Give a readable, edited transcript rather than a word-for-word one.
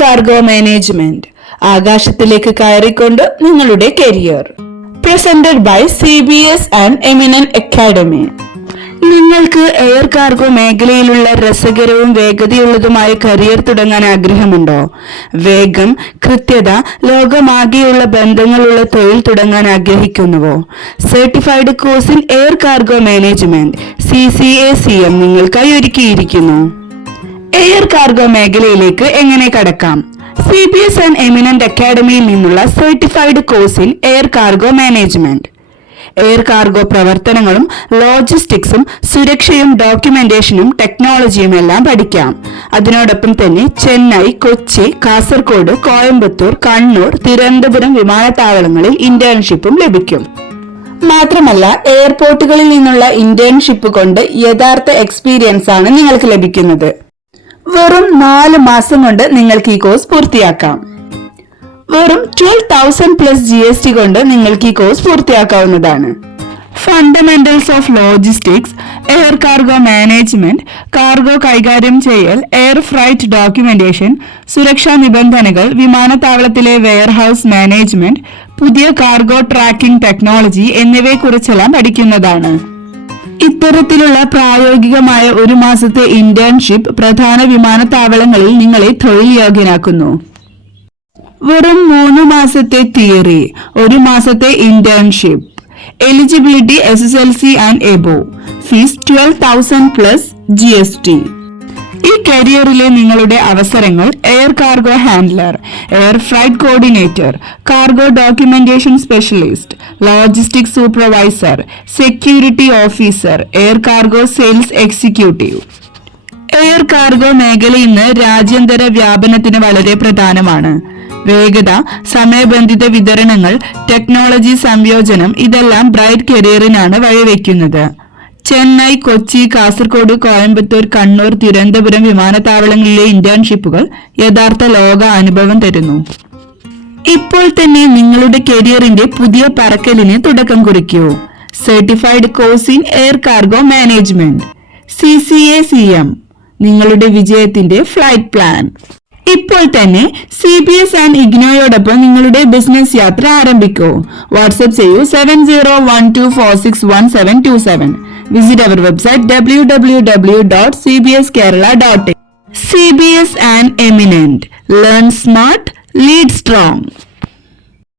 Cargo management, ആകാശത്തിലേക്ക് കയറിക്കൊണ്ട് നിങ്ങളുടെ career. Presented by CBS and Eminent Academy. നിങ്ങൾക്ക് എയർ കാർഗോ മേഖലയിലുള്ള രസകരവും വേഗതയുള്ളതുമായ കരിയർ തുടങ്ങാൻ ആഗ്രഹമുണ്ടോ? വേഗം, കൃത്യത, ലോകമാകെയുള്ള ബന്ധങ്ങളുള്ള തൊഴിൽ തുടങ്ങാൻ ആഗ്രഹിക്കുന്നുവോ? Certified course in air cargo management CCACM നിങ്ങൾക്കായി ഒരുക്കിയിരിക്കുന്നു. എയർ കാർഗോ മേഖലയിലേക്ക് എങ്ങനെ കടക്കാം? CBS ആൻഡ് എമിനന്റ് അക്കാഡമിയിൽ നിന്നുള്ള certified course in air cargo management. Air cargo പ്രവർത്തനങ്ങളും ലോജിസ്റ്റിക്സും സുരക്ഷയും ഡോക്യുമെന്റേഷനും ടെക്നോളജിയും എല്ലാം പഠിക്കാം. അതിനോടൊപ്പം തന്നെ ചെന്നൈ, കൊച്ചി, കാസർഗോഡ്, കോയമ്പത്തൂർ, കണ്ണൂർ, തിരുവനന്തപുരം വിമാനത്താവളങ്ങളിൽ ഇന്റേൺഷിപ്പും ലഭിക്കും. മാത്രമല്ല, എയർപോർട്ടുകളിൽ നിന്നുള്ള ഇന്റേൺഷിപ്പ് കൊണ്ട് യഥാർത്ഥ എക്സ്പീരിയൻസ് ആണ് നിങ്ങൾക്ക് ലഭിക്കുന്നത്. വെറും 4 മാസം കൊണ്ട് നിങ്ങൾക്ക് ഈ കോഴ്സ് പൂർത്തിയാക്കാം. വെറും 12,000+ GST കൊണ്ട് നിങ്ങൾക്ക് ഈ കോഴ്സ് പൂർത്തിയാക്കാവുന്നതാണ്. Fundamentals of logistics, air cargo management, cargo കൈകാര്യം ചെയ്യൽ, എയർ ഫ്രൈറ്റ് ഡോക്യുമെന്റേഷൻ, സുരക്ഷാ നിബന്ധനകൾ, വിമാനത്താവളത്തിലെ വെയർഹൌസ് മാനേജ്മെന്റ്, പുതിയ കാർഗോ ട്രാക്കിംഗ് ടെക്നോളജി എന്നിവയെക്കുറിച്ചെല്ലാം പഠിക്കുന്നതാണ്. ഇത്തരത്തിലുള്ള പ്രായോഗികമായ 1 മാസത്തെ ഇന്റേൺഷിപ്പ് പ്രധാന വിമാനത്താവളങ്ങളിൽ നിങ്ങളെ തൊഴിൽ യോഗ്യനാക്കുന്നു. വെറും 3 മാസത്തെ തിയറി, 1 മാസത്തെ internship. Eligibility SSLC and above. Fees 12,000+ GST. ഈ കരിയറിലെ നിങ്ങളുടെ അവസരങ്ങൾ: air cargo handler, air freight coordinator, cargo documentation specialist, logistics supervisor, security officer, air cargo sales executive. Air cargo മേഖല ഇന്ന് രാജ്യാന്തര വ്യാപനത്തിന് വളരെ പ്രധാനമാണ്. വേഗത, സമയബന്ധിത വിതരണങ്ങൾ, ടെക്നോളജി സംയോജനം ഇതെല്ലാം ബ്രൈറ്റ് കരിയറിനാണ് വഴിവെക്കുന്നത്. ചെന്നൈ, കൊച്ചി, കാസർഗോഡ്, കോയമ്പത്തൂർ, കണ്ണൂർ, തിരുവനന്തപുരം വിമാനത്താവളങ്ങളിലെ ഇന്റേൺഷിപ്പുകൾ യഥാർത്ഥ ലോക അനുഭവം തരുന്നു. ഇപ്പോൾ തന്നെ നിങ്ങളുടെ കരിയറിന്റെ പുതിയ പറക്കലിന് തുടക്കം കുറിക്കൂ. Certified course in air cargo management CCACM, നിങ്ങളുടെ വിജയത്തിന്റെ ഫ്ലൈറ്റ് പ്ലാൻ. ഇപ്പോൾ തന്നെ CBS ആൻഡ് ഇഗ്നോയോടൊപ്പം നിങ്ങളുടെ ബിസിനസ് യാത്ര ആരംഭിക്കൂ. വാട്സ്ആപ്പ് ചെയ്യൂ 7012461727. Visit our website www.cbskerala.in. CBS and Eminent. Learn smart, lead strong.